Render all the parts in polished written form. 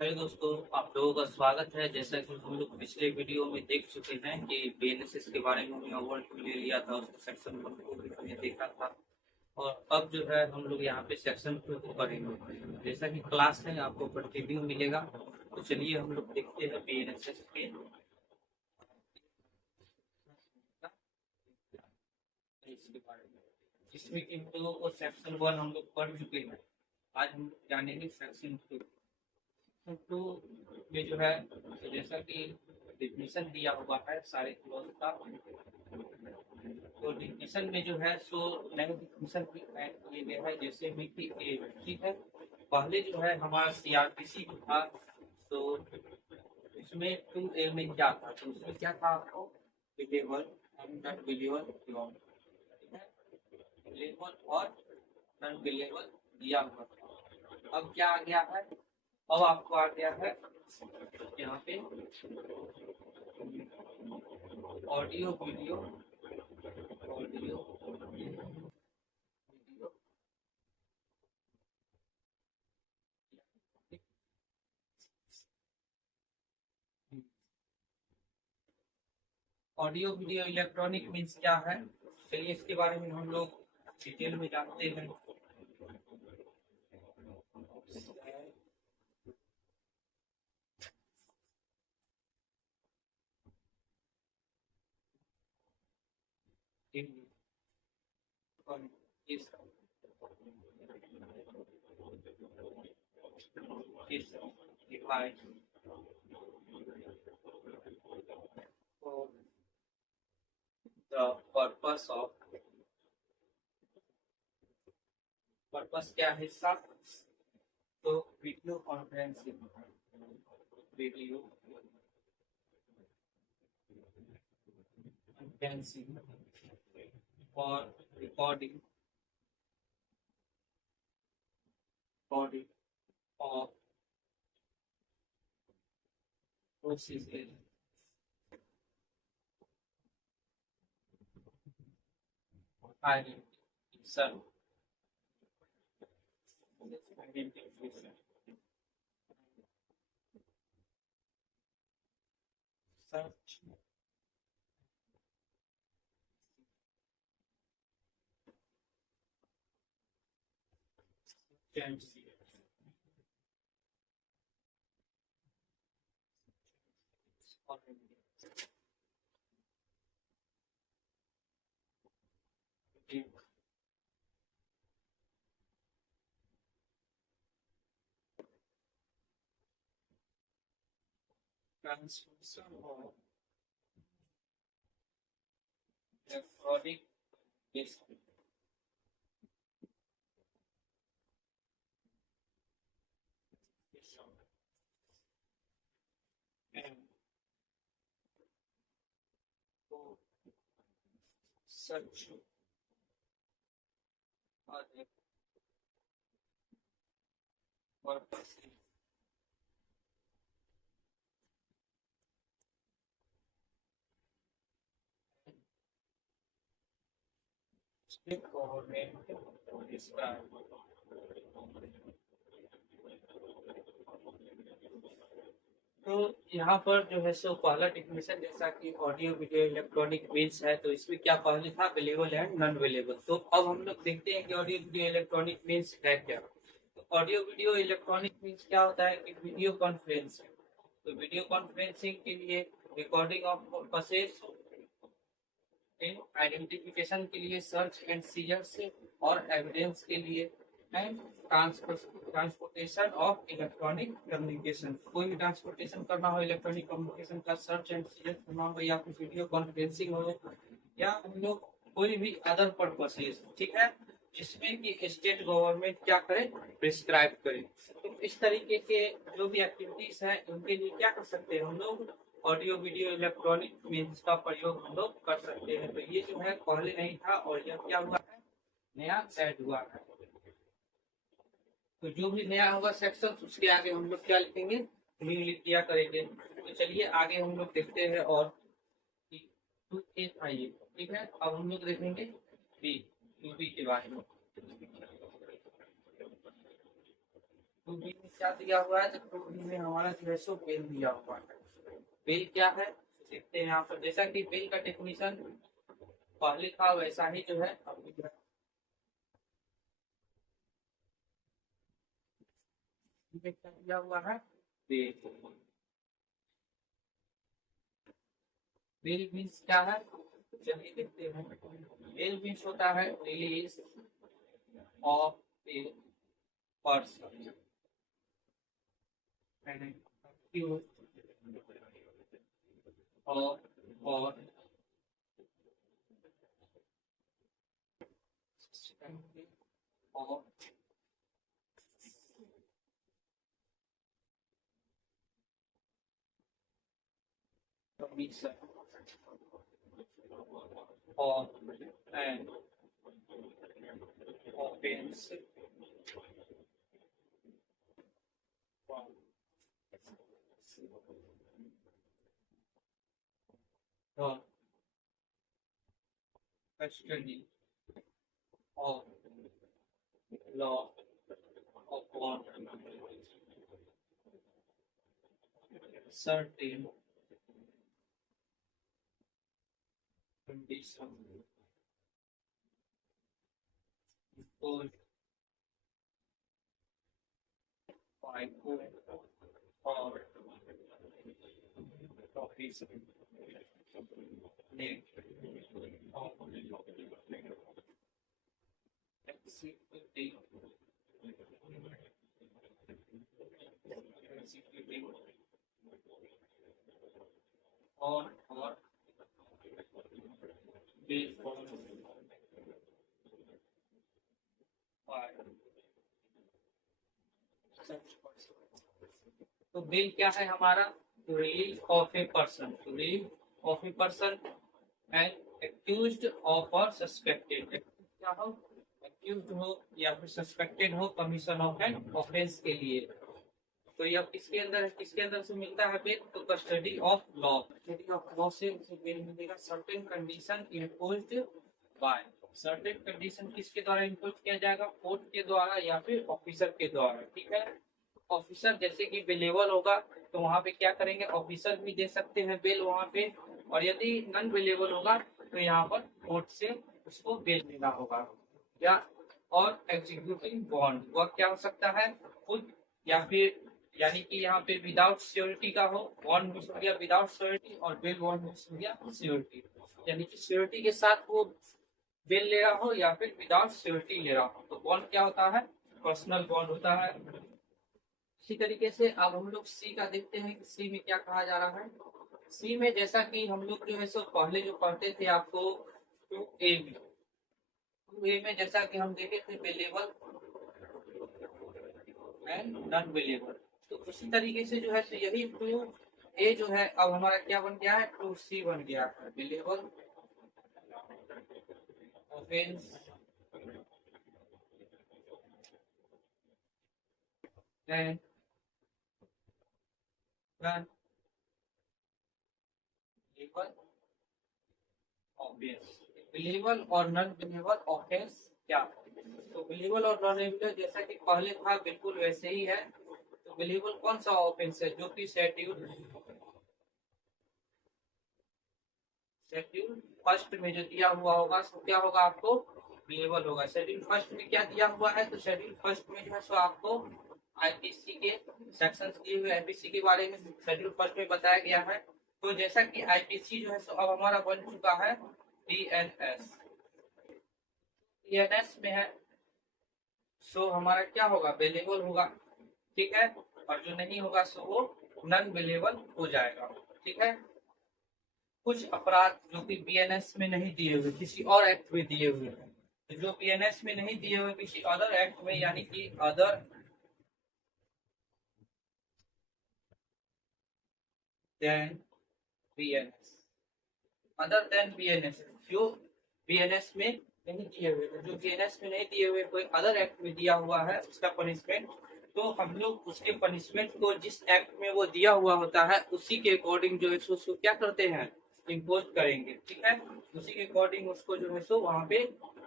Hello दोस्तों, आप लोगों का स्वागत है। जैसा कि हम लोग पिछले वीडियो में देख चुके हैं कि बीएनएसएस के बारे में हमने ओवरव्यू ले लिया था, उसके सेक्शन 1 को भी हमने देखा था। और अब जो है हम लोग यहाँ पे सेक्शन 2 को करेंगे। जैसा कि क्लास है आपको कंटिन्यू मिलेगा, तो चलिए हम लोग देखते हैं बीएनएसएस के इसके बारे में। जिसमें कि हम लोगों को सेक्शन 1 हम लोग पढ़ चुके हैं। आज हम लोग जानेंगे सेक्शन 2। तो ये जो है, तो जैसा कि डिफिनीशन दिया हुआ है सारे क्लॉज का, तो डिफिनीशन में जो है सो नए डिफिनीशन की ऐड किए गए हैं। जैसे में कि ए, ठीक है। पहले जो है हमारा सीआरपीसी था, तो इसमें 2A में क्या था, तो उसमें क्या था आपको billable and non billable clause, ठीक है। बिलेबल और नॉन बिलेबल दिया हुआ था। अब क्या आ गया है, अब आपको आ गया है यहाँ पे audio video, audio video, audio video electronic means क्या है। चलिए इसके बारे में हम लोग डिटेल में जानते हैं। इस device for the purpose of, purpose क्या है इसका, तो वीडियो कॉन्फ्रेंसिंग, वीडियो कॉन्फ्रेंसिंग और recording, recording of processes, identification, identification, search and transmission of electronic and for such other purposes state government describe। तो यहाँ पर जो है सो पहला डिफिनेशन, जैसा कि ऑडियो वीडियो इलेक्ट्रॉनिक मीन्स है, तो इसमें क्या पहले था अवेलेबल एंड नॉन अवेलेबल। तो अब हम लोग देखते हैं कि ऑडियो वीडियो इलेक्ट्रॉनिक मीन्स है क्या। तो ऑडियो वीडियो इलेक्ट्रॉनिक मीन्स क्या होता है कि वीडियो कॉन्फ्रेंस, तो वीडियो कॉन्फ्रेंसिंग के लिए, रिकॉर्डिंग ऑफ पर्पसेस, आइडेंटिफिकेशन के लिए, सर्च एंड सीजर से, और एविडेंस के लिए, and transportation of electronic communication. कोई भी ट्रांसपोर्टेशन करना हो इलेक्ट्रॉनिक कम्युनिकेशन का, सर्च एंड सीजर करना हो, या फिर वीडियो कॉन्फ्रेंसिंग हो, या हम लोग कोई भी अदर पर्पसेस, ठीक है, जिसमें कि स्टेट गवर्नमेंट क्या करे, प्रिस्क्राइब करे। तो इस तरीके के जो भी एक्टिविटीज है उनके लिए क्या कर सकते हैं हम लोग, ऑडियो वीडियो इलेक्ट्रॉनिक मीन्स का प्रयोग हम लोग कर सकते हैं। तो ये जो है पहले नहीं था और यह क्या हुआ है, नया ऐड हुआ है। तो जो भी नया होगा सेक्शन, उसके आगे हम लोग क्या लिखेंगे, न्यू लिख दिया करेंगे। तो चलिए आगे हम लोग देखते हैं। और 2A था ये, ठीक है। अब हम लोग देखेंगे बी, 2B के बारे में। टू बी में क्या दिया हुआ है, तो टू बी में हमारा जो है सो बेल दिया हुआ है। बेल क्या है देखते हैं यहाँ पर, जैसा कि बेल का डेफिनेशन पहले था वैसा ही जो है अब भी है। क्या दिया हुआ है, बेल। बेल मीन्स क्या है, चलिए देखते हैं। बेल मीन्स होता है release of a person or or commission or an offense from the custody of law upon certain conditions imposed by court or officer named of executive or before by such person. तो bill क्या है हमारा, release of a person, release of a person and accused of और suspected, क्या हो, accused हो या फिर सस्पेक्टेड हो कमीशन ऑफ एन ऑफेंस के लिए। तो यह किसके अंदर है, किसके अंदर से मिलता है बेल, तो custody of law, custody of law से बेल मिलेगा। Certain condition imposed by, certain condition किसके द्वारा इम्पोज किया जाएगा, कोर्ट के द्वारा या फिर ऑफिसर के द्वारा, ठीक है। ऑफिसर जैसे कि बेलेबल होगा तो वहां पे क्या करेंगे, ऑफिसर भी दे सकते हैं बेल वहां पे, और यदि नॉन बेलेबल होगा तो यहाँ पर कोर्ट से उसको बेल देना होगा। या और एग्जीक्यूटिंग बॉन्ड, वह क्या हो सकता है, खुद या फिर यानी कि यहाँ पे विदाउट सियोरिटी का हो, बॉन्ड मिस हो गया विदाउट सियोरिटी, और बेल बॉन्ड मिस हो गया सियोरिटी, यानी कि सियोरिटी के साथ वो बेल ले रहा हो या फिर विदाउट सियोरिटी ले रहा हो, तो बॉन्ड क्या होता है, पर्सनल बॉन्ड होता है। इसी तरीके से अब हम लोग सी का देखते हैं कि सी में क्या कहा जा रहा है। सी में जैसा कि हम लोग जो है सो पहले जो पढ़ते थे आपको टू ए में, टू ए में जैसा कि हम देखे थे बेलेबल एंड नॉन बेलेबल, तो उसी तरीके से जो है तो यही टू ए जो है अब हमारा क्या बन गया है, टू सी बन गया है, bailable offence and non bailable offence. Bailable और नॉन बेलेबल ऑफेंस क्या है, तो बेलेबल और नॉन बेलेबल जैसा कि पहले था बिल्कुल वैसे ही है। तो बेलेबल कौन सा ऑफेंस है, जो कि शेड्यूल फर्स्ट में जो दिया हुआ होगा तो क्या होगा, आपको बेलेबल होगा। शेड्यूल फर्स्ट में क्या दिया हुआ है, तो शेड्यूल फर्स्ट में जो है सो आपको आईपीसी के सेक्शंस दिए हुए, आईपीसी के बारे में शेड्यूल फर्स्ट में बताया गया है। तो जैसा कि आईपीसी जो है सो अब हमारा बन चुका है बीएनएस, बीएनएस में है सो हमारा क्या होगा, बेलेबल होगा, ठीक है, और जो नहीं होगा सो वो नॉन बेलेबल हो जाएगा, ठीक है। कुछ अपराध जो कि बीएनएस में नहीं दिए हुए, किसी और एक्ट में दिए हुए हैं, तो जो बीएनएस में नहीं दिए हुए किसी अदर एक्ट में, यानी कि other than BNS, other than BNS, जो बीएनएस में नहीं दिए हुए, तो जो बीएनएस में नहीं दिए हुए कोई अदर एक्ट में दिया हुआ है उसका पनिशमेंट, तो हम लोग उसके पनिशमेंट को जिस एक्ट में वो दिया हुआ होता है उसी के अकॉर्डिंग जो है सो क्या करते हैं, इम्पोज करेंगे, ठीक है। उसी के अकॉर्डिंग उसको जो है सो वहां पे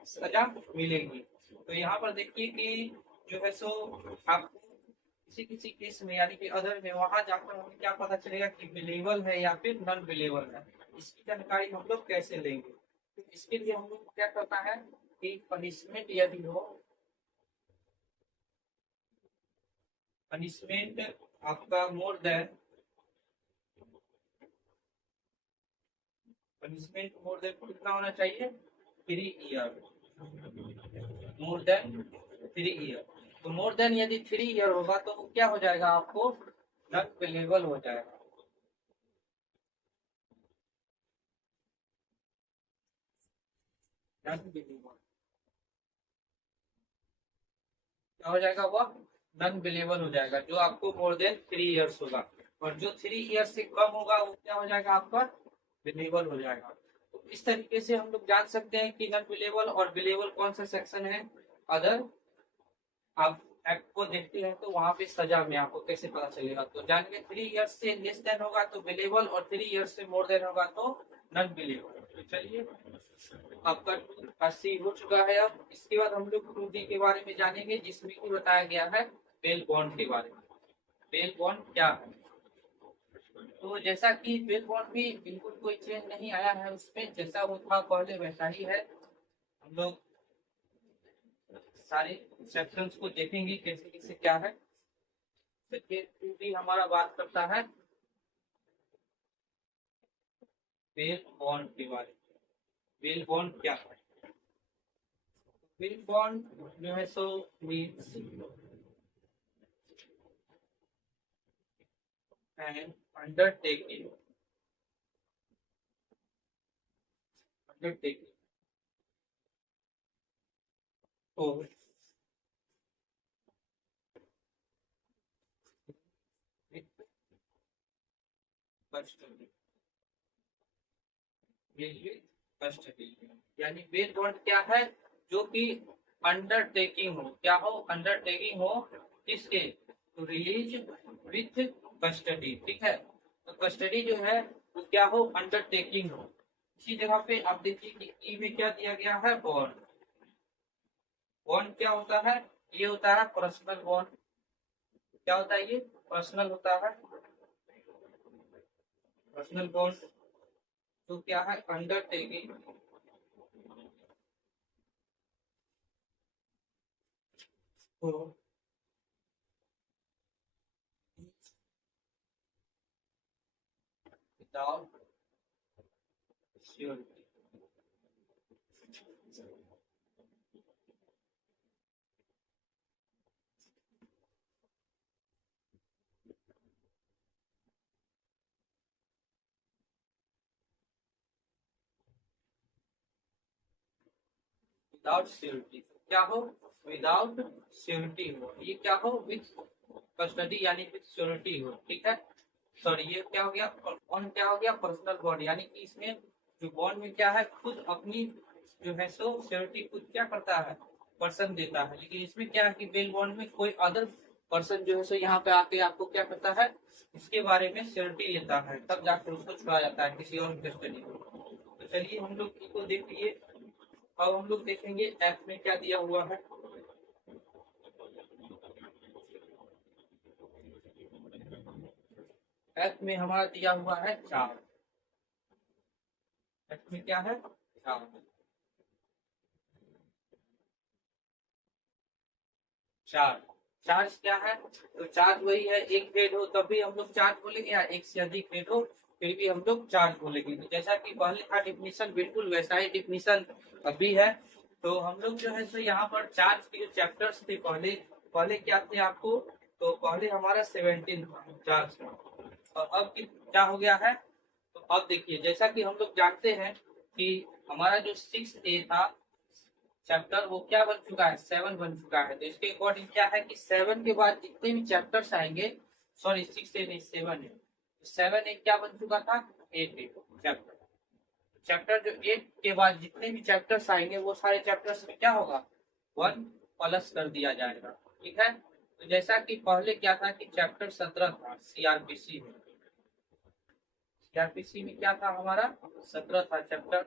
सजा मिलेगी। तो यहाँ पर देखिए कि जो है सो आपको किसी किसी केस में यानी कि अदर में वहां जाकर हमें क्या पता चलेगा कि बिलीवेबल है या फिर नॉन बिलीवेबल है, इसकी जानकारी हम लोग कैसे लेंगे। तो इसके लिए हम लोग को क्या करना है कि पनिशमेंट यदि हो, पनिशमेंट आपका more than, punishment more than कितना होना चाहिए 3 ईयर, मोर देन 3 ईयर। तो मोर देन यदि 3 ईयर होगा तो क्या हो जाएगा, आपको नॉन बिलीवेबल हो जाएगा। नॉन बिलीवेबल क्या हो जाएगा, वह नॉन बिलीवेबल हो जाएगा जो आपको मोर देन 3 ईयर्स होगा। और जो 3 ईयर्स से कम होगा वो क्या हो जाएगा, आपका बिलीवेबल हो जाएगा। तो इस तरीके से हम लोग जान सकते हैं कि नॉन बिलीवेबल और बिलीवेबल कौन सा सेक्शन है। अदर आप एक्ट को देखते हैं तो वहां पे सजा में आपको कैसे पता चलेगा, तो जानिए 3 ईयर्स से लेस देन होगा तो बिलीवेबल और 3 ईयर्स से मोर देन होगा तो नॉन बिलीवेबल। तो चलिए आपका 80 हो चुका है। अब इसके बाद हम लोग 2D के बारे में जानेंगे जिसमें कि बताया गया है बेल बॉन्ड के बारे में। बेल बॉन्ड क्या है, तो जैसा कि बेल बॉन्ड भी बिल्कुल कोई चेंज नहीं आया है, उसमें जैसा वो था पहले वैसा ही है। हम लोग सारे सेक्शंस को देखेंगे कैसे कैसे क्या है। देखिए 2D हमारा बात करता है बेल बॉन्ड के बारे में। बेल बॉन्ड क्या है, बेल बॉन्ड जो है so means N undertaking, undertaking और कस्टडी, कस्टडी यानी बेल बॉन्ड क्या है, जो कि अंडरटेकिंग हो, क्या हो, अंडरटेकिंग हो किसके, तो रिलीज विथ कस्टडी, ठीक है। तो कस्टडी जो है वो क्या हो, अंडरटेकिंग हो। इसी जगह पे आप देखिए कि ई में क्या दिया गया है, बॉन्ड। बॉन्ड क्या होता है, ये होता है पर्सनल बॉन्ड। क्या होता है, ये पर्सनल होता है, पर्सनल बॉन्ड। तो क्या है, अंडरटेकिंग हो विदाउट श्योरिटी, विदाउट श्योरिटी क्या हो, विदाउट श्योरिटी हो, ये क्या हो, विथ कस्टडी यानी विथ श्योरिटी हो, ठीक है। सॉरी ये क्या हो गया, बॉन्ड क्या हो गया, पर्सनल बॉन्ड, यानी कि इसमें जो बॉन्ड में क्या है, खुद अपनी जो है सो श्योरिटी खुद क्या करता है, पर्सन देता है। लेकिन इसमें क्या है कि बेल बॉन्ड में कोई अदर पर्सन जो है सो यहाँ पे आके आपको क्या करता है, इसके बारे में श्योरिटी लेता है, तब जाकर उसको छुड़ा जाता है किसी और कस्टडी को। तो चलिए हम लोग इसको देख लिए। अब हम लोग देखेंगे ऐप में क्या दिया हुआ है। ऐप में हमारा दिया हुआ है चार्ज, ऐप में क्या है, चार्ज। चार्ज, चार्ज क्या है, तो चार्ज वही है, एक हेड हो तब भी हम लोग चार्ज बोलेंगे, या एक से अधिक हेड हो फिर भी हम लोग चार्ज बोलेंगे। तो जैसा कि पहले था डिफिनीशन, बिल्कुल वैसा ही डिफिनीशन अभी है। तो हम लोग जो है सो यहाँ पर चार्ज के जो चैप्टर्स थे पहले, पहले क्या थे आपको, तो पहले हमारा 17 चार्ज था, और अब क्या हो गया है। तो अब देखिए जैसा कि हम लोग जानते हैं कि हमारा जो 6A था चैप्टर, वो क्या बन चुका है, 7 बन चुका है। तो इसके अकॉर्डिंग क्या है कि 7 के बाद जितने भी चैप्टर्स आएंगे, सॉरी 6A नहीं 7 है, 7 एक क्या बन चुका था, 8 चैप्टर। चैप्टर जो 8 के बाद जितने भी चैप्टर्स आएंगे वो सारे चैप्टर्स में क्या होगा, 1 प्लस कर दिया जाएगा, ठीक है। तो जैसा कि पहले क्या था कि चैप्टर 17 था सीआरपीसी में, सीआरपीसी में क्या था हमारा, 17 था चैप्टर,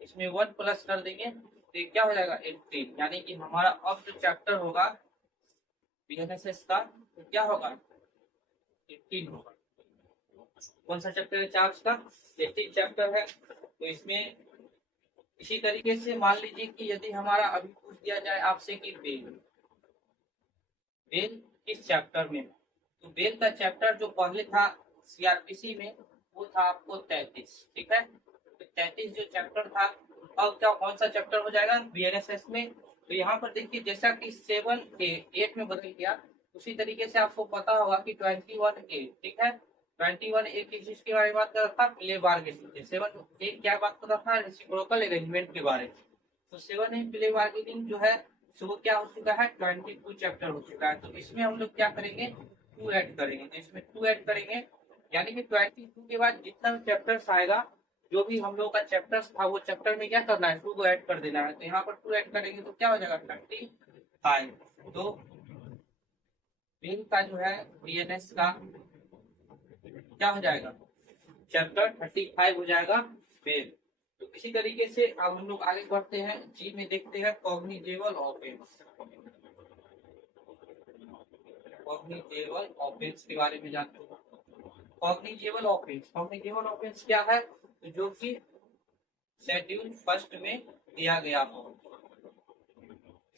इसमें 1 प्लस कर देंगे तो क्या हो जाएगा 18, यानी कि हमारा अब जो चैप्टर होगा बीएनएसएस का तो क्या होगा 18 होगा। कौन सा चैप्टर है चार्ज का 18 चैप्टर है। तो इसमें इसी तरीके से मान लीजिए कि यदि हमारा अभी पूछ दिया जाए आपसे कि बेल बेल किस चैप्टर में, तो बेल का चैप्टर जो पहले था सीआरपीसी में वो था आपको 33, ठीक है। तो 33 जो चैप्टर था अब क्या कौन सा चैप्टर हो जाएगा बीएनएसएस में। तो यहाँ पर देखिए जैसा कि 7 8 में बदल गया उसी तरीके से आपको पता होगा कि 21A, ठीक है। 21A किस चीज के बारे में बात कर रहा था, प्ले बार्गेनिंग। 7A क्या बात कर रहा था, रेसिप्रोकल अरेंजमेंट के बारे में। तो 7A प्ले बार्गेनिंग जो है सो वो क्या हो चुका है 22 चैप्टर हो चुका है। तो इसमें हम लोग क्या करेंगे 2 ऐड करेंगे। तो इसमें 2 ऐड करेंगे यानी कि 22 के बाद जितना भी चैप्टर्स आएगा जो भी हम लोग का चैप्टर्स था वो चैप्टर में क्या करना है 2 को ऐड कर देना है। तो यहाँ पर 2 ऐड करेंगे तो क्या हो जाएगा 25। तो बेल का जो है बीएनएस का क्या हो जाएगा चैप्टर 35 हो जाएगा बेल। तो इसी तरीके से अब हम लोग आगे बढ़ते हैं जी में देखते हैं कॉग्निजेबल ऑफेंस। कॉग्निजेबल ऑफेंस के बारे में जानते हैं। कॉग्निजेबल ऑफेंस क्या है तो जो कि शेड्यूल फर्स्ट में दिया गया हो।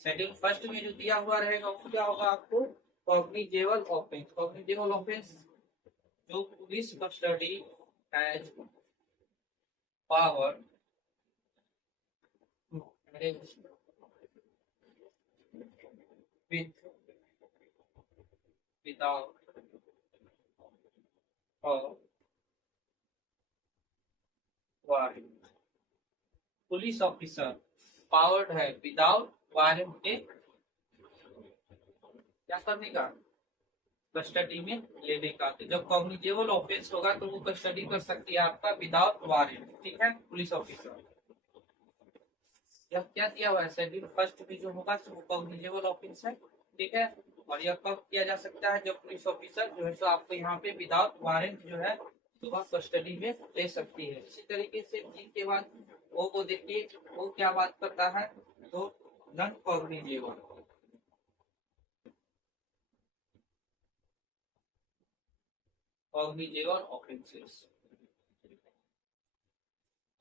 शेड्यूल फर्स्ट में जो दिया हुआ रहेगा वो क्या होगा आपको कॉग्निजेबल ऑफेंस। कॉग्निजेबल ऑफेंस जो police custody has power with without a warrant। Police officer powered है विदाउट वारंट के क्या करने का कस्टडी में लेने का। तो जब कॉग्निजेबल ऑफेंस होगा तो वो कस्टडी कर सकती है आपका विदाउट वारंट, ठीक है पुलिस ऑफिसर। जब क्या दिया हुआ है शेड्यूल फर्स्ट में जो होगा वो कॉग्निजेबल ऑफेंस है, ठीक है। और यह कब किया जा सकता है जब पुलिस ऑफिसर जो है सो आपको यहाँ पे विदाउट वारंट जो है तो वह कस्टडी में ले सकती है। इसी तरीके से जी के बाद वो को देखिए वो क्या बात करता है तो non cognizable cognizable offences.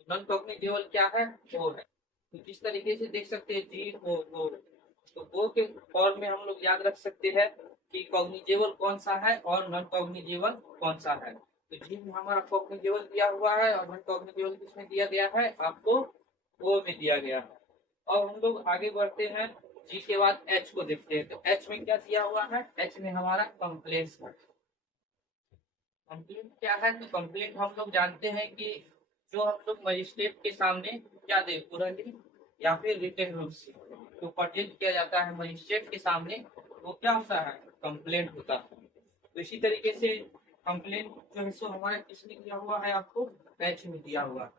Non cognizable क्या है वो है। तो जिस तरीके से देख सकते हैं जी वो तो वो के फॉर्म में हम लोग याद रख सकते हैं कि कॉग्निजेबल कौन सा है और नॉन कॉग्निजेबल कौन सा है। तो जी में हमारा कॉग्निजेबल दिया हुआ है और नॉन कॉग्निजेबल किसमें दिया गया है आपको वो में दिया गया है। अब हम लोग आगे बढ़ते हैं जी के बाद एच को देखते हैं। तो एच में क्या दिया हुआ है एच में हमारा कंप्लेंट है। कंप्लेंट क्या है तो कंप्लेंट हम लोग जानते हैं कि जो हम लोग मजिस्ट्रेट के सामने क्या दे पूरली या फिर रिटन रूप से जो प्रेजेंट किया जाता है मजिस्ट्रेट के सामने वो क्या होता है कंप्लेंट होता है। तो इसी तरीके से कंप्लेंट जो है सो हमारा किसने दिया हुआ है आपको पैच में दिया हुआ है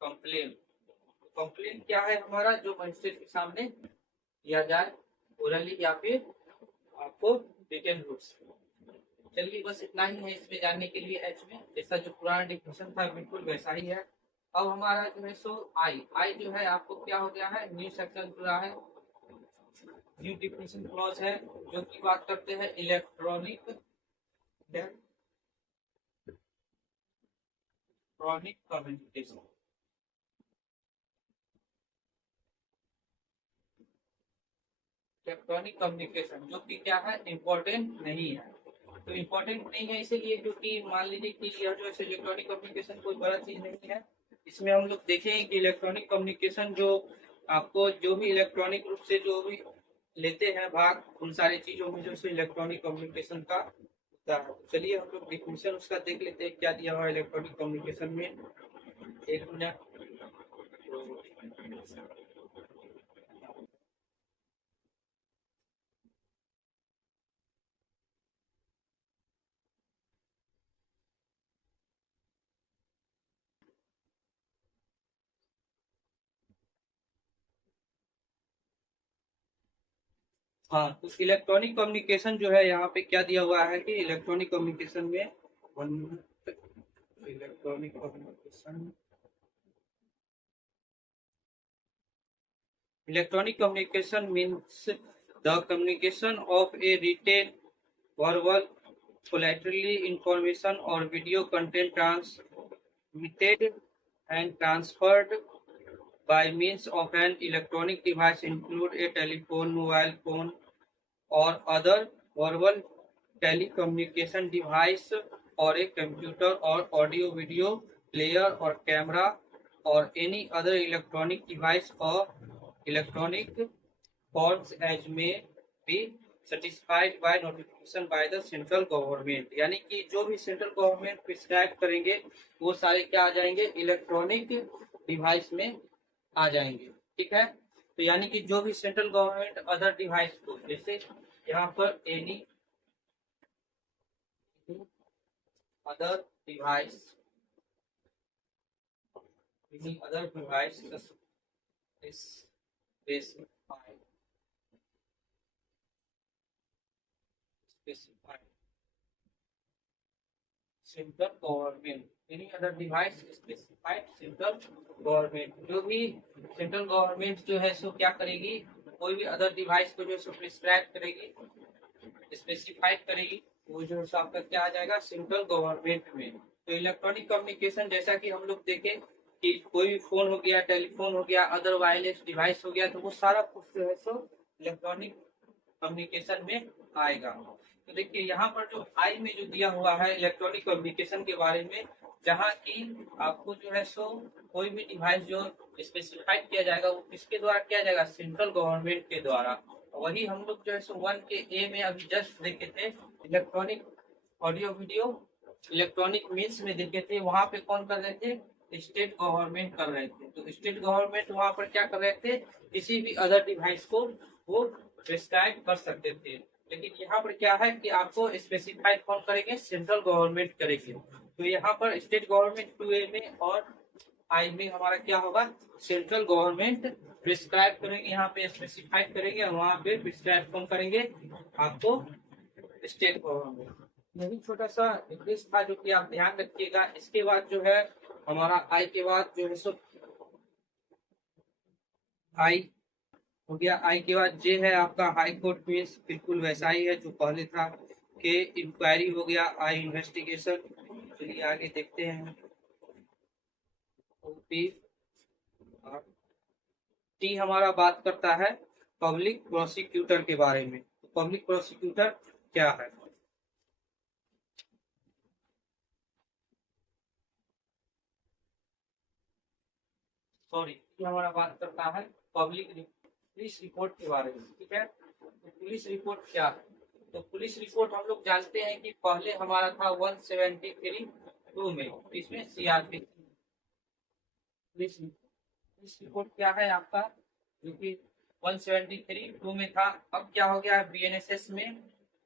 कंप्लेंट। कंप्लेंट क्या है हमारा जो मजिस्ट्रेट के सामने दिया जाए ओरली या फिर आपको रिटन रूप से। चलिए बस इतना ही है इसमें जानने के लिए एच में जैसा जो पुराना डिफिनेशन था बिल्कुल वैसा ही है। अब हमारा जो है सो आई आई जो है आपको क्या हो गया है न्यू सेक्शन पूरा है न्यू डिफिनेशन क्लॉज है जो की बात करते हैं इलेक्ट्रॉनिक कम्युनिकेशन। इलेक्ट्रॉनिक कम्युनिकेशन जो कि क्या है इम्पोर्टेंट नहीं है। तो इम्पोर्टेंट नहीं है इसीलिए क्योंकि मान लीजिए कि यह जो है इलेक्ट्रॉनिक कम्युनिकेशन कोई बड़ा चीज नहीं है। इसमें हम लोग देखेंगे कि इलेक्ट्रॉनिक कम्युनिकेशन जो आपको जो भी इलेक्ट्रॉनिक रूप से जो भी लेते हैं भाग उन सारी चीजों में जो इलेक्ट्रॉनिक कम्युनिकेशन का होता है। चलिए हम लोग डिफिनेशन उसका देख लेते हैं क्या दिया हुआ है इलेक्ट्रॉनिक कम्युनिकेशन में। एक मिनट हाँ तो इलेक्ट्रॉनिक कम्युनिकेशन जो है यहाँ पे क्या दिया हुआ है कि इलेक्ट्रॉनिक कम्युनिकेशन में electronic communication electronic communication means the communication of a written verbal, collaterally information or video content transmitted and transferred by means of an electronic device include a telephone, mobile phone or other verbal telecommunication device or a computer or audio video player or camera or any other electronic device or electronic forms as may be satisfied by notification by the central government। यानी कि जो भी central government prescribe करेंगे वो सारे क्या आ जाएंगे, electronic device में आ जाएंगे। ठीक है, तो यानी कि जो भी सेंट्रल गवर्नमेंट अदर डिवाइस को, जैसे यहाँ पर any other device, is specified central government, any other device specified central government. जो भी सेंट्रल गवर्नमेंट जो है सो क्या करेगी, कोई भी अदर डिवाइस को जो है सो प्रिस्क्राइब करेगी, स्पेसिफाइड करेगी, वो जो है आपका क्या आ जाएगा, सेंट्रल गवर्नमेंट में। तो इलेक्ट्रॉनिक कम्युनिकेशन जैसा कि हम लोग देखें कि कोई भी फोन हो गया, टेलीफोन हो गया, अदर वायरलेस डिवाइस हो गया, तो वो सारा कुछ जो है सो इलेक्ट्रॉनिक कम्युनिकेशन में आएगा। तो देखिए यहाँ पर जो आई में जो दिया हुआ है इलेक्ट्रॉनिक कम्युनिकेशन के बारे में, जहाँ की आपको जो है सो कोई भी डिवाइस जो स्पेसिफाइड किया जाएगा वो किसके द्वारा किया जाएगा, सेंट्रल गवर्नमेंट के द्वारा। वही हम लोग जो है सो 1 के ए में अभी जस्ट देखे थे, electronic audio video electronic means में देखे थे, वहां पे कौन कर रहे थे, स्टेट गवर्नमेंट कर रहे थे। तो स्टेट गवर्नमेंट वहां पर क्या कर रहे थे, किसी भी अदर डिवाइस को वो प्रिस्क्राइब कर सकते थे। लेकिन यहाँ पर क्या है कि आपको स्पेसिफाइड कौन करेंगे, सेंट्रल गवर्नमेंट करेंगे। तो यहाँ पर स्टेट गवर्नमेंट 2A में और आई में हमारा क्या होगा, सेंट्रल गवर्नमेंट प्रिस्क्राइब करेंगे, यहाँ पे स्पेसिफाइड करेंगे और वहाँ पे प्रिस्क्राइब कौन करेंगे, आपको स्टेट गवर्नमेंट। यही छोटा सा इंग्लिश था जो कि आप ध्यान रखिएगा। इसके बाद जो है हमारा आई के बाद जो है सो आई हो गया, आई के बाद जे है आपका हाई कोर्ट मीन्स बिल्कुल वैसा ही है जो पहले था। के इंक्वायरी हो गया, आई इन्वेस्टिगेशन। चलिए आगे देखते हैं। टी हमारा बात करता है पब्लिक प्रोसिक्यूटर के बारे में। पब्लिक प्रोसिक्यूटर क्या है, सॉरी, हमारा बात करता है पब्लिक पुलिस रिपोर्ट के बारे में। ठीक है, तो पुलिस रिपोर्ट क्या है, तो पुलिस रिपोर्ट हम लोग जानते हैं कि पहले हमारा था 173(2) में, इसमें सीआरपी पुलिस रिपोर्ट क्या है आपका, जो कि 173(2) में था, अब क्या हो गया, बीएनएसएस में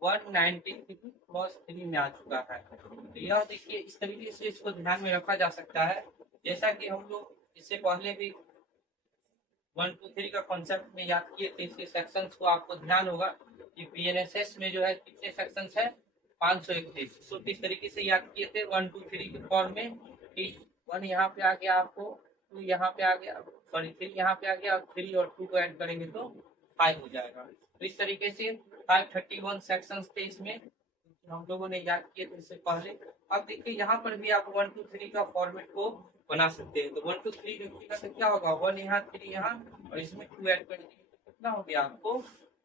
193(3) में आ चुका है। तो यह देखिए इस तरीके से इसको ध्यान में रखा जा सकता है। जैसा कि हम लोग इससे पहले भी 1, 2, 3 का कॉन्सेप्ट में याद किए थे, इसके सेक्शंस को आपको ध्यान होगा कि बीएनएसएस में जो है कितने सेक्शंस है, 531। तो किस तरीके से याद किए थे 1, 2, 3 के फॉर्म में, 1 यहाँ पे आ गया, आपको 2 यहाँ पे आ गया, सॉरी 3 यहाँ पे आ गया, और 3 और 2 को ऐड करेंगे तो 5 हो जाएगा। तो इस तरीके से 531 सेक्शंस थे इसमें, हम लोगों ने याद किए थे इससे पहले। अब देखिए यहाँ पर भी आप 1, 2, 3 का फॉर्मेट को बना सकते हैं। तो 1, 2, 3 देखिएगा तो क्या होगा, 1 यहाँ, 3 यहाँ, और इसमें 2 ऐड कर दीजिए, कितना हो गया आपको,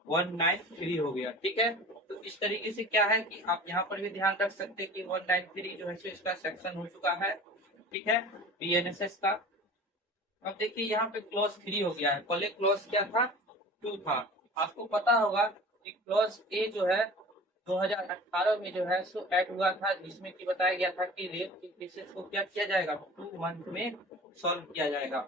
193 हो गया। ठीक है, तो इस तरीके से क्या है कि आप यहाँ पर भी ध्यान रख सकते हैं कि 193 जो है सो इसका सेक्शन हो चुका है। ठीक है, बीएनएसएस का। अब देखिए यहाँ पे क्लॉज 3 हो गया है, पहले क्लॉज क्या था, 2 था। आपको पता होगा कि क्लॉज ए जो है 2018 में जो है सो ऐड हुआ था, जिसमें कि बताया गया था कि रेप के केसेस को क्या किया जाएगा, 2 मंथ में सॉल्व किया जाएगा।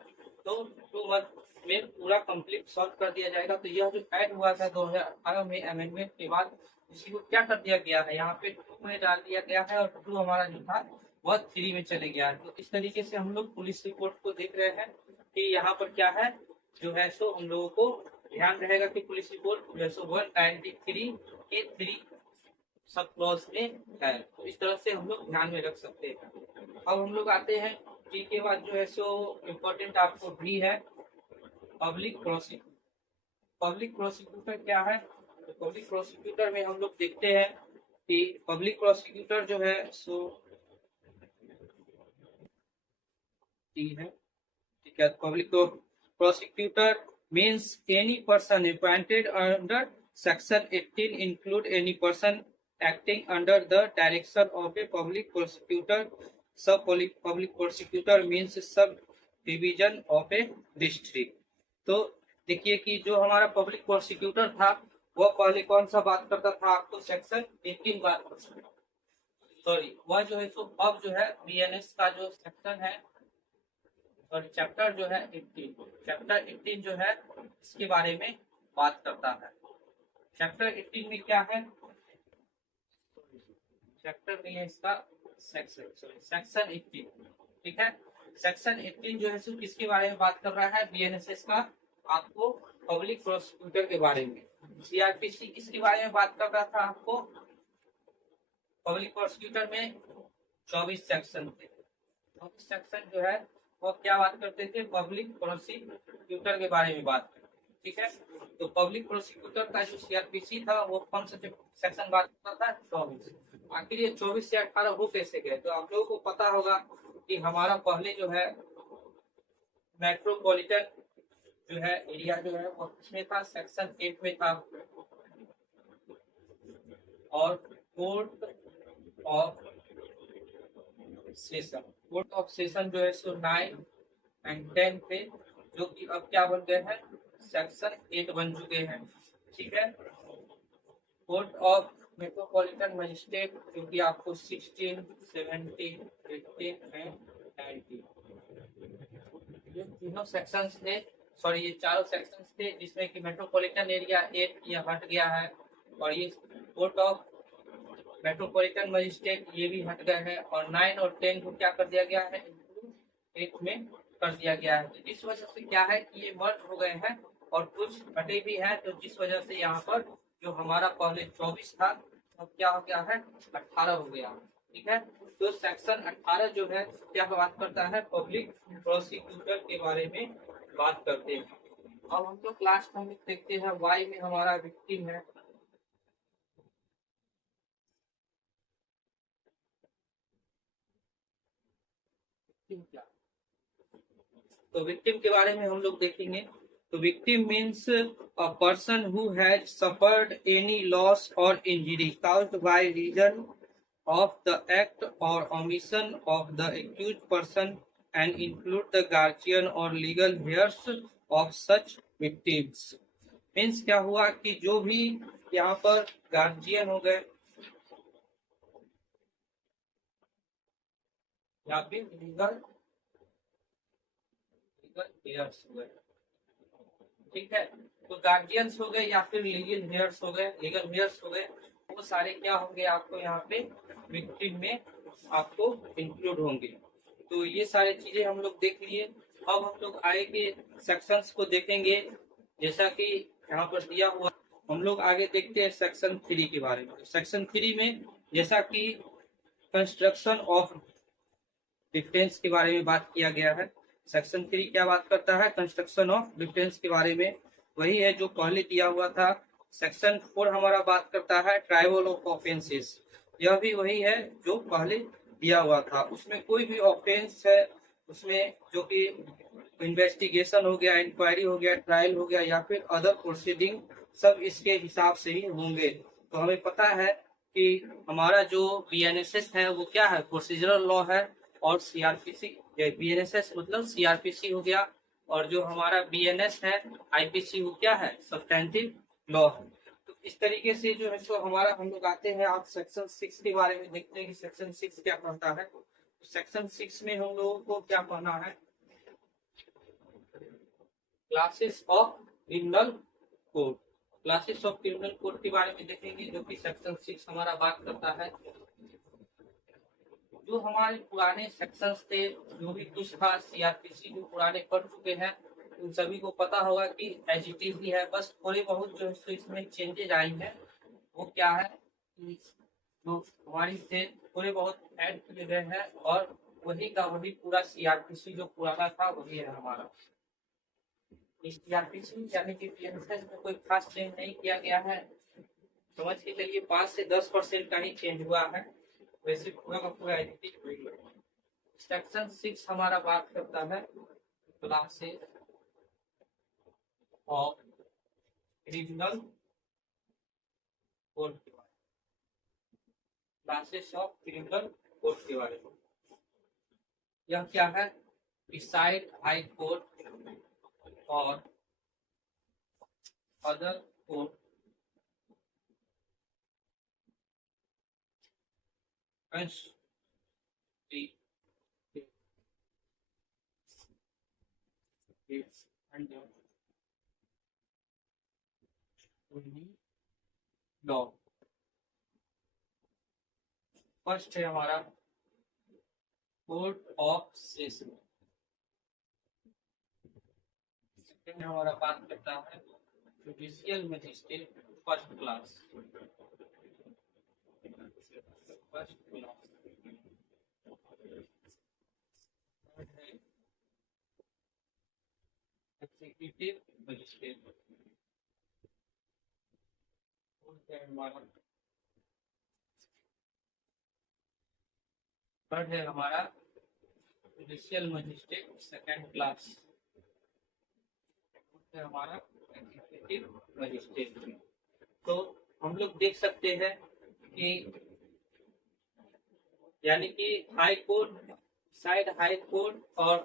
तो 2 मंथ में पूरा कंप्लीट सॉल्व कर दिया जाएगा। तो यह जो ऐड हुआ था 2018 में अमेंडमेंट के बाद, इसी को क्या कर दिया गया है, यहाँ पे 2 में डाल दिया गया है, और 2 हमारा जो था वह 3 में चले गया है। तो इस तरीके से हम लोग पुलिस रिपोर्ट को देख रहे हैं कि यहाँ पर क्या है, जो है सो हम लोगों को ध्यान रहेगा कि पुलिस रिपोर्ट जो है सो 193 के 3 सब क्लॉज में है। तो इस तरह से हम लोग ध्यान में रख सकते हैं। अब हम लोग आते हैं टी के बाद जो है सो इम्पोर्टेंट आपको भी है पब्लिक प्रोसिक्यूटर। पब्लिक प्रोसिक्यूटर क्या है? तो पब्लिक प्रोसिक्यूटर में हम लोग देखते हैं कि पब्लिक प्रोसिक्यूटर जो है सो है, ठीक है। Public prosecutor means any person appointed under section 18 include any person acting under the direction of a public prosecutor. Sub public prosecutor means sub division of a district. तो देखिए कि जो हमारा पब्लिक प्रोसिक्यूटर था वह पहले कौन सा बात करता था, आपको सेक्शन 18 बात करता था, सॉरी वह जो है सो अब जो है बीएनएस का जो सेक्शन है और चैप्टर जो है 18, चैप्टर 18 जो है इसके बारे में बात करता है। चैप्टर 18 में क्या है, चैप्टर में है इसका सेक्शन 18, ठीक है। सेक्शन 18 जो है किसके बारे में बात कर रहा है, बीएनएसएस का, आपको पब्लिक प्रोसिक्यूटर के बारे में। सीआरपीसी किसके बारे में बात कर रहा था, आपको पब्लिक प्रोसिक्यूटर में 24 सेक्शन थे। 24 सेक्शन जो है वो क्या बात करते थे, पब्लिक प्रोसिक्यूटर के बारे में बात करते, ठीक है। तो पब्लिक प्रोसिक्यूटर का जो सीआरपीसी था वो कौन सा सेक्शन बात करता था, 24। आखिर ये 24 से 18 हो कैसे गए, तो आप लोगों को पता होगा कि हमारा पहले जो है मेट्रोपॉलिटन जो है एरिया जो है वो किसमें था, सेक्शन 8 में था, और court of session, court of session जो है सो 9 एंड 10 पे, जो कि अब क्या बन गए हैं, सेक्शन 8 बन चुके हैं, ठीक है। कोर्ट ऑफ मेट्रोपॉलिटन मजिस्ट्रेट जो कि आपको 16, 17, 18 एंड 19 ये तीनों सेक्शंस थे, सॉरी ये चारों सेक्शंस थे, जिसमें कि मेट्रोपॉलिटन एरिया 8 ये हट गया है, और ये कोर्ट ऑफ मेट्रोपॉलिटन मजिस्ट्रेट ये भी हट गए हैं, और 9 और 10 को क्या कर दिया गया है, 8 में कर दिया गया है। तो इस वजह से क्या है कि ये मर्ज हो गए हैं और कुछ हटे भी हैं, तो जिस वजह से यहाँ पर जो हमारा पहले 24 था अब क्या हो गया है, 18 हो गया, ठीक है। तो सेक्शन 18 जो है क्या बात करता है, पब्लिक प्रोसिक्यूटर के बारे में बात करते हैं। अब हम लोग लास्ट में देखते हैं वाई में हमारा विक्टिम है, तो विक्टिम के बारे में हम लोग देखेंगे। तो victim means a person who has suffered any loss or injury caused by reason of the act or omission of the accused person and include the guardian or legal heirs of such victims. Means क्या हुआ कि जो भी यहाँ पर guardian हो गए या फिर लीगल हेयर्स हो गए, ठीक है। तो गार्जियंस हो गए या फिर लीगल हेयर्स हो गए, लीगल हेयर्स हो गए, वो सारे क्या होंगे आपको यहाँ पे विक्टिम में आपको इंक्लूड होंगे। तो ये सारी चीजें हम लोग देख लिए। अब हम लोग आगे सेक्शंस को देखेंगे, जैसा कि यहाँ पर दिया हुआ, हम लोग आगे देखते हैं सेक्शन 3 के बारे में। सेक्शन 3 में जैसा कि कंस्ट्रक्शन ऑफ डिफेंस के बारे में बात किया गया है। सेक्शन 3 क्या बात करता है, कंस्ट्रक्शन ऑफ डिफेंस के बारे में, वही है जो पहले दिया हुआ था। सेक्शन 4 हमारा बात करता है ट्राइबल ऑफ ऑफेंसेस, यह भी वही है जो पहले दिया हुआ था। उसमें कोई भी ऑफेंस है उसमें जो कि इन्वेस्टिगेशन हो गया, इंक्वायरी हो गया, ट्रायल हो गया या फिर अदर प्रोसीडिंग, सब इसके हिसाब से ही होंगे। तो हमें पता है कि हमारा जो बीएनएसएस है वो क्या है, प्रोसीजरल लॉ है, और सीआरपीसी, बीएनएसएस मतलब सीआरपीसी हो गया, और जो हमारा बीएनएस है आईपीसी वो क्या है, सब्सटेंटिव लॉ है। तो इस तरीके से जो है सो हमारा हम लोग आते हैं, आप सेक्शन 6 के बारे में देखते हैं कि सेक्शन 6 क्या कहता है। सेक्शन 6 में हम लोगों को क्या पढ़ना है, classes of criminal code, classes of criminal code के बारे में देखेंगे, जो कि सेक्शन 6 हमारा बात करता है। जो हमारे पुराने सेक्शंस थे, जो भी कुछ था सीआरपीसी जो पुराने पढ़ चुके हैं, उन सभी को पता होगा कि एज इट इज ही है, बस थोड़े बहुत जो है इसमें चेंजेज आई हैं। वो क्या है कि जो हमारी थे थोड़े बहुत ऐड किए गए हैं, और वही का वही पूरा सीआरपीसी जो पुराना था वही है हमारा। सीआरपीसी यानी कि पीएनएसएस में कोई खास चेंज नहीं किया गया है, समझ के चलिए 5 से 10% का ही चेंज हुआ है, वैसे पूरा का पूरा एडिटिंग हुई है। सेक्शन 6 हमारा बात करता है क्लासेस ऑफ क्रिमिनल कोड के बारे में, क्लासेस ऑफ क्रिमिनल कोड के बारे में। यह क्या है? Beside high court or other court law. First है हमारा कोर्ट ऑफ सेशन, सेकंड हमारा बात करता है judicial magistrate first class, executive magistrate, third है हमारा जुडिशियल मजिस्ट्रेट सेकंड क्लास, है हमारा एग्जीक्यूटिव मजिस्ट्रेट। तो हम लोग देख सकते हैं कि यानी कि high court, side high court or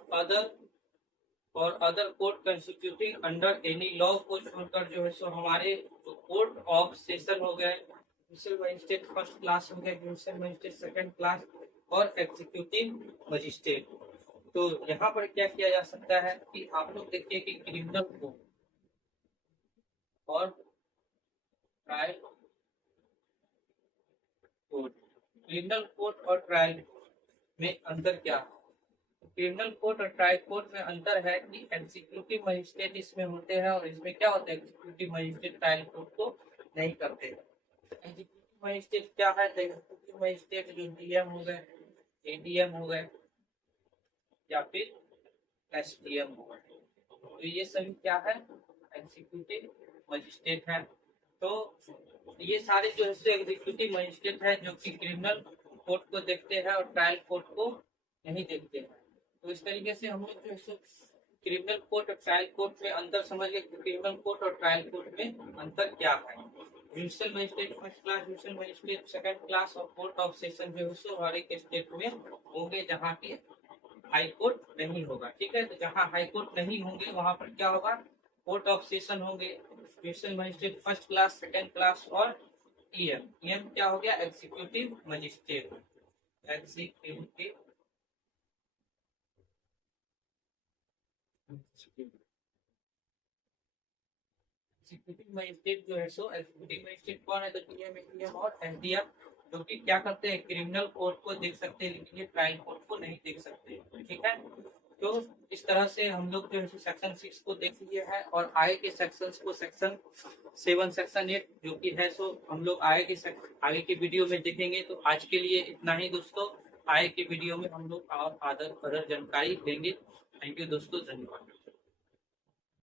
other court constituting under any law को छोड़कर जो है सो हमारे कोर्ट ऑफ सेशन हो गए, जुडिशियल मजिस्ट्रेट फर्स्ट क्लास हो गए, जुडिशियल मजिस्ट्रेट सेकंड क्लास और एग्जीक्यूटिव मजिस्ट्रेट। तो यहाँ पर क्या किया जा सकता है कि आप लोग देखिए कि क्रिमिनल कोर्ट और ट्रायल कोर्ट, क्रिमिनल कोर्ट और ट्रायल में अंतर क्या है? क्रिमिनल कोर्ट और ट्रायल कोर्ट में अंतर है कि एग्जीक्यूटिव मजिस्ट्रेट इसमें होते हैं और इसमें क्या होता है, एग्जीक्यूटिव मजिस्ट्रेट ट्रायल कोर्ट को नहीं करते। एग्जीक्यूटिव मजिस्ट्रेट क्या है? एग्जीक्यूटिव मजिस्ट्रेट जो डीएम हो गए, एडीएम हो गए या फिर एसडीएम हो गए, तो ये सभी क्या है, एग्जीक्यूटिव मजिस्ट्रेट है। तो ये सारे जो है एग्जीक्यूटिव मजिस्ट्रेट है जो कि क्रिमिनल कोर्ट को देखते हैं और ट्रायल कोर्ट को नहीं देखते हैं। तो इस तरीके से हम लोग जो है क्रिमिनल कोर्ट और ट्रायल कोर्ट में अंतर समझ गए, क्रिमिनल कोर्ट और ट्रायल कोर्ट में अंतर क्या है। Judicial magistrate first class, judicial magistrate second class और कोर्ट ऑफ सेशन जो है हर एक स्टेट में होंगे जहाँ की हाई कोर्ट नहीं होगा। ठीक है, तो जहाँ हाई कोर्ट नहीं होंगे वहां पर क्या होगा, कोर्ट ऑफ सेशन होंगे। Judicial magistrate first class, second class और ईएम, ईएम क्या हो गया, एग्जीक्यूटिव मजिस्ट्रेट, एग्जीक्यूटिव मजिस्ट्रेट जो है सो एग्जीक्यूटिव मजिस्ट्रेट कौन है, तो ईएम, एडीएम और एसडीएम, जो कि क्या करते हैं, क्रिमिनल कोर्ट को देख सकते हैं लेकिन ये ट्रायल कोर्ट को नहीं देख सकते। ठीक है, तो इस तरह से हम लोग जो है सेक्शन 6 को देख लिए है और आगे के सेक्शंस को सेक्शन 7, सेक्शन 8 जो कि है सो हम लोग आगे के वीडियो में देखेंगे। तो आज के लिए इतना ही दोस्तों, आगे के वीडियो में हम लोग और अदर जानकारी देंगे। थैंक यू दोस्तों, धन्यवाद।